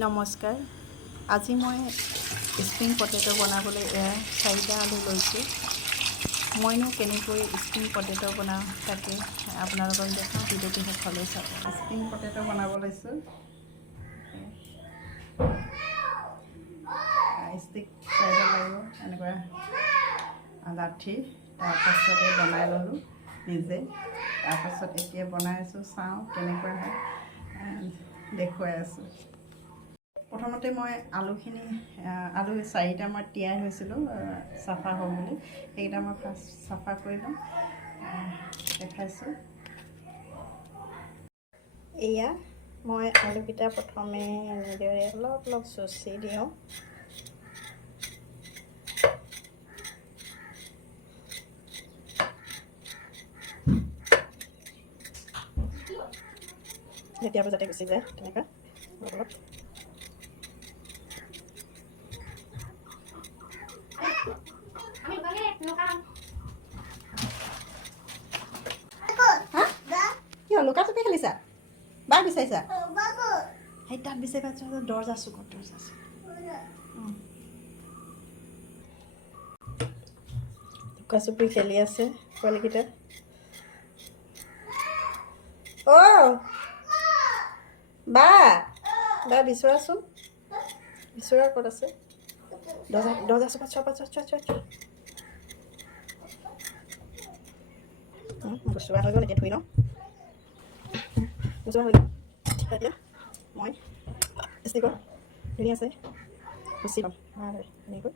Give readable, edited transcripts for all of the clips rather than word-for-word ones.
নমস্কাৰ। আজি মই স্প্ৰিং পটেটো বনাবলৈ চাৰিটা আলু লৈছোঁ। মইনো কেনেকৈ স্প্ৰিং পটেটো বনাওঁ তাকে আপোনালোকক দেখাওঁ, ভিডিঅ'টো শেষলৈ চাব। স্প্ৰিং পটেটো বনাব লৈছোঁ। ষ্টিক চাইড লাগিব এনেকুৱা লাঠি, তাৰপাছতে বনাই ল'লোঁ নিজে। তাৰপাছত এতিয়া বনাই আছোঁ, চাওঁ কেনেকুৱা হয়, দেখুৱাই আছোঁ। প্ৰথমতে মই আলু 4টা মই তিয়াই থৈছিলোঁ চাফা হ'ব বুলি। সেইকেইটা মই ফাৰ্ষ্ট চাফা কৰি ল'ম, দেখাইছোঁ। এয়া মই আলুকেইটা প্ৰথমে এনেদৰে অলপ চুচি দিওঁ। যেতিয়া যাতে গুচি যায় তেনেকুৱা অলপ কিয় লুকা চুপি খেলিছা? বাঘ বিচাৰিছা? সেই তাত বিচাৰি পাইছা? দৰ্জা চুকত দৰ্জা চুকত লুকা চুপি খেলি আছে পোৱালিকেইটা। বা বিচৰাচোন, বিচৰা ক'ত আছে? দৰ্জা চুকত গুচোৱা হৈ গ'ল। এতিয়া ধুই লওঁ। গুচোৱা হৈ গ'ল। এতিয়া মই ষ্টিকৰ ধুনীয়াছে গুচি ল'ম এনেকৈ।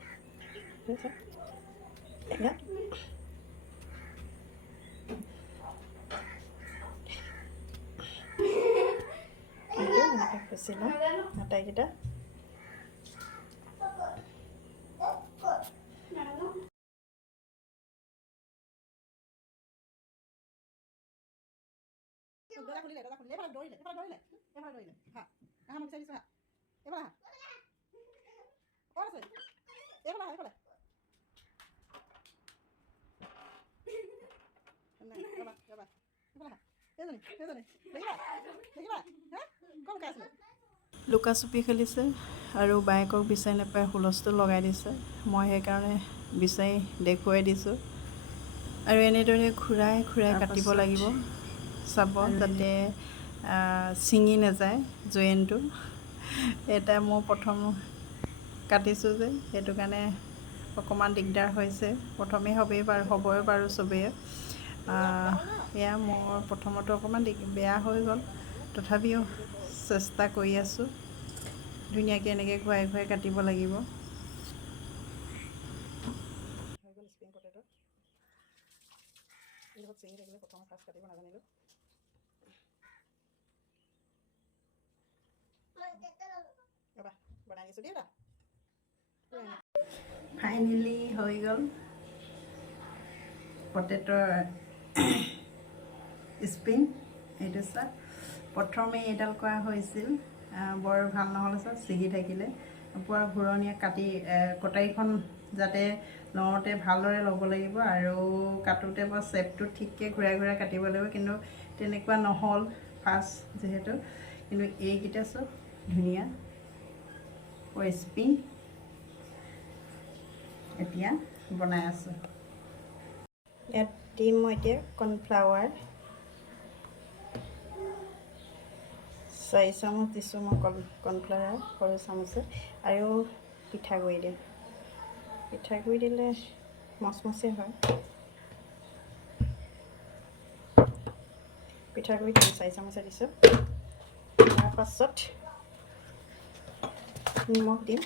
এতিয়া এনেকৈ গুচি লওঁ আটাইকেইটা। লুকা চুপি খেলিছে আৰু বায়েকক বিচাৰি নাপাই হুলস্থুল লগাই দিছে। মই সেইকাৰণে বিচাৰি দেখুৱাই দিছোঁ। আৰু এনেদৰে ঘূৰাই কাটিব লাগিব, চাব যাতে ছিঙি নাযায় জইনটো। এটা মই প্ৰথম কাটিছোঁ যে সেইটো কাৰণে অকণমান দিগদাৰ হৈছে। প্ৰথমেই হ'বই বাৰু চবেই। এয়া মোৰ প্ৰথমতে অকণমান বেয়া হৈ গ'ল, তথাপিও চেষ্টা কৰি আছোঁ। ধুনীয়াকৈ এনেকৈ ঘূৰাই কাটিব লাগিব। ফাইনেলি হৈ গ'ল পটেটোৰ স্প্ৰিং। এইটো চা, প্ৰথমে এইডাল কৰা হৈছিল, বৰ ভাল নহ'ল, ছিগি থাকিলে। পূৰা ঘূৰণীয়া কটাৰীখন যাতে লওঁতে ভালদৰে ল'ব লাগিব আৰু কাটোতে বাৰু শ্বেপটো ঠিককৈ ঘূৰাই কাটিব লাগিব। কিন্তু তেনেকুৱা নহ'ল ফাৰ্ষ্ট যিহেতু। কিন্তু এইকেইটা চব ধুনীয়া স্প্ৰিং এতিয়া বনাই আছোঁ। ইয়াত দিম মই এতিয়া কৰ্ণফ্লাৱাৰ 4 চামুচ দিছোঁ মই কৰ্ণফ্লাৱাৰ সৰু চামুচে। আৰু পিঠাগুড়ি দিম। পিঠাগুড়ি দিলে মচমচীয়া হয়। পিঠাগুড়ি 4 চামুচে দিছোঁ। তাৰপাছত নিমখ দিম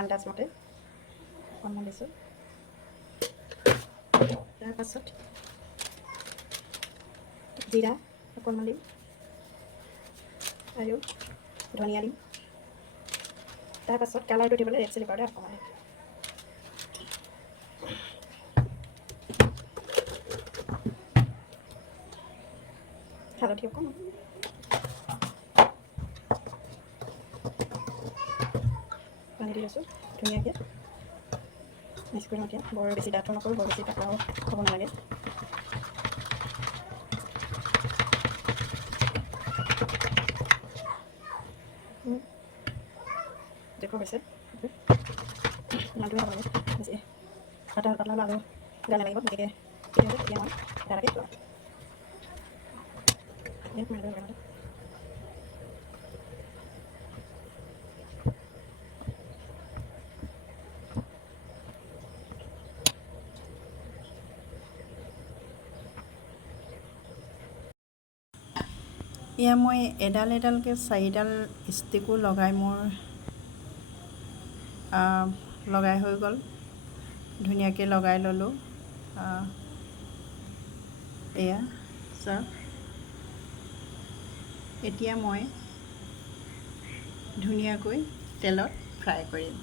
আন্দাজমতে অকণমান দিছোঁ। তাৰপাছত জিৰা অকণমান দিম আৰু ধনিয়া দিম। তাৰপাছত কালাৰটো দিবলৈ ৰেড চিলি পাউডাৰ অকণমান দিম। হালধি অকণমান পানী দি লৈছোঁ। ধুনীয়াকৈ মিক্স কৰি এতিয়া বৰ বেছি ডাঠো নকৰোঁ, বৰ বেছি পাতলাও হ'ব নালাগে। দেখো হৈছে ইমানটোৱে হ'ব লাগে বেছি পাতলা পাতলা আৰু গানে লাগিব গতিকে এতিয়া মই ডাইৰেক্ট এয়া মই এডাল এডালকৈ 4ডাল ষ্টিকো লগাই মোৰ লগাই হৈ গ'ল ধুনীয়াকৈ লগাই ল'লোঁ এয়া চাওক এতিয়া মই ধুনীয়াকৈ তেলত ফ্ৰাই কৰিম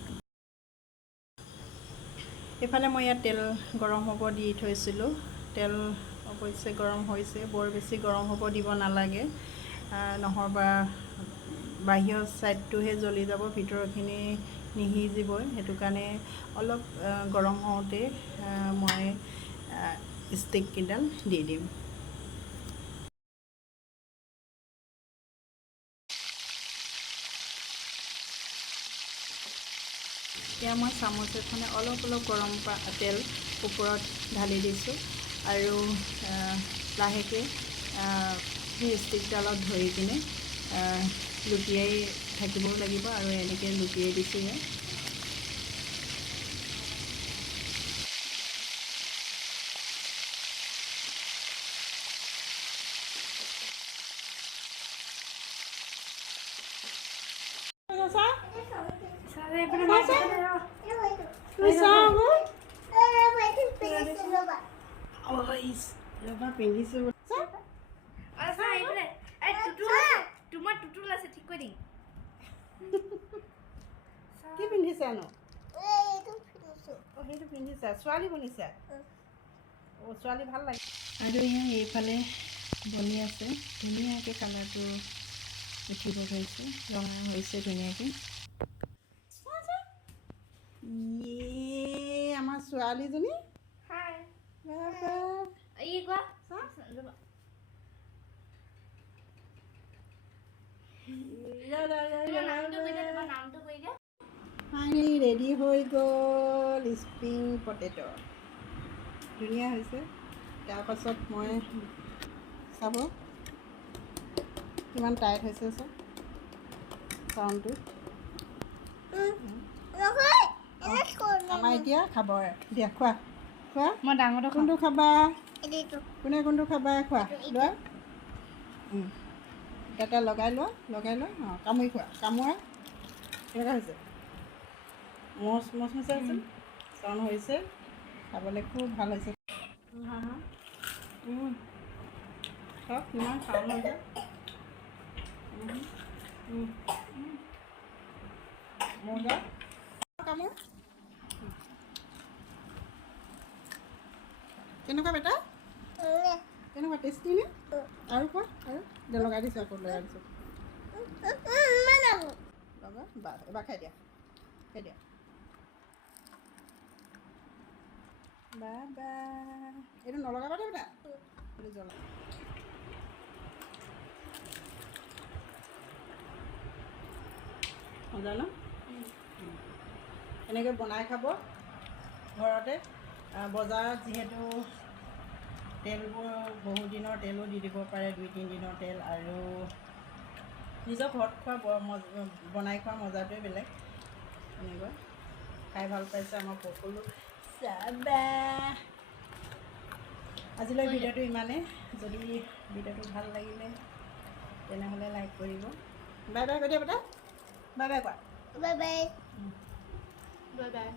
এইফালে মই ইয়াত তেল গৰম হ'ব দি থৈছিলোঁ তেল অৱশ্যে গৰম হৈছে বৰ বেছি গৰম হ'ব দিব নালাগে নহ'বা বাহিৰৰ ছাইডটোহে জ্বলি যাব ভিতৰখিনি নিসিজিবই সেইটো কাৰণে অলপ গৰম হওঁতে মই ষ্টিককেইডাল দি দিম এতিয়া মই চামুচ এখনে অলপ অলপ গৰম তেল ওপৰত ঢালি দিছোঁ আৰু লাহেকৈ সেই ষ্টিকডালত ধৰি কিনে লুটিয়াই থাকিবও লাগিব আৰু এনেকৈ লুটিয়াই দিছোঁ পিন্ধিছোঁ কি পিন্ধিছানো সেইটো পিন্ধিছা ছোৱালী বনিছা ছোৱালী ভাল লাগে আৰু এয়া এইফালে বনি আছে ধুনীয়াকৈ কালাৰটো উঠিব ধৰিছে ৰঙা হৈছে ধুনীয়াকৈ আমাৰ ছোৱালীজনী ৰেডি হৈ গ'ল স্প্ৰিং পটেটো ধুনীয়া হৈছে তাৰপাছত মই চাব কিমান টাইট হৈছে চব চাউণ্ডটো আমাৰ এতিয়া খাব দিয়া খোৱা খোৱা মই ডাঙৰটো কোনটো খাবা কোনে কোনটো খাবা খোৱা লোৱা এটা লগাই লোৱা অঁ কামুৰি খোৱা কামোৰা কেনেকুৱা হৈছে মচ মচমচা হৈছে চাউণ্ড হৈছে খাবলৈ খুব ভাল হৈছে চব কিমান চাউণ্ড হৈছে মজা কামোৰ কেনেকুৱা বেটা কেনেকুৱা টেষ্টি নে আৰু কোৱা আৰু লগাই দিছোঁ আকৌ লগাই দিছোঁ লগা এবাৰ খাই দিয়া বা এইটো নলগাবা দেই বেটা এইটো জ্বলা মজা ন এনেকৈ বনাই খাব ঘৰতে বজাৰত যিহেতু তেলবোৰ বহুত দিনৰ তেলো দি দিব পাৰে 2-3 দিনৰ তেল আৰু নিজৰ ঘৰত খোৱা বনাই খোৱা মজাটোৱে বেলেগ এনেকুৱা খাই ভাল পাইছে আমাৰ সকলো চাবা আজিলৈ ভিডিঅ'টো ইমানেই যদি ভিডিঅ'টো ভাল লাগিলে তেনেহ'লে লাইক কৰিব বাই বাই কৈ দিয়া বেটা বাই বাই কোৱা বাই বাই বাই বাই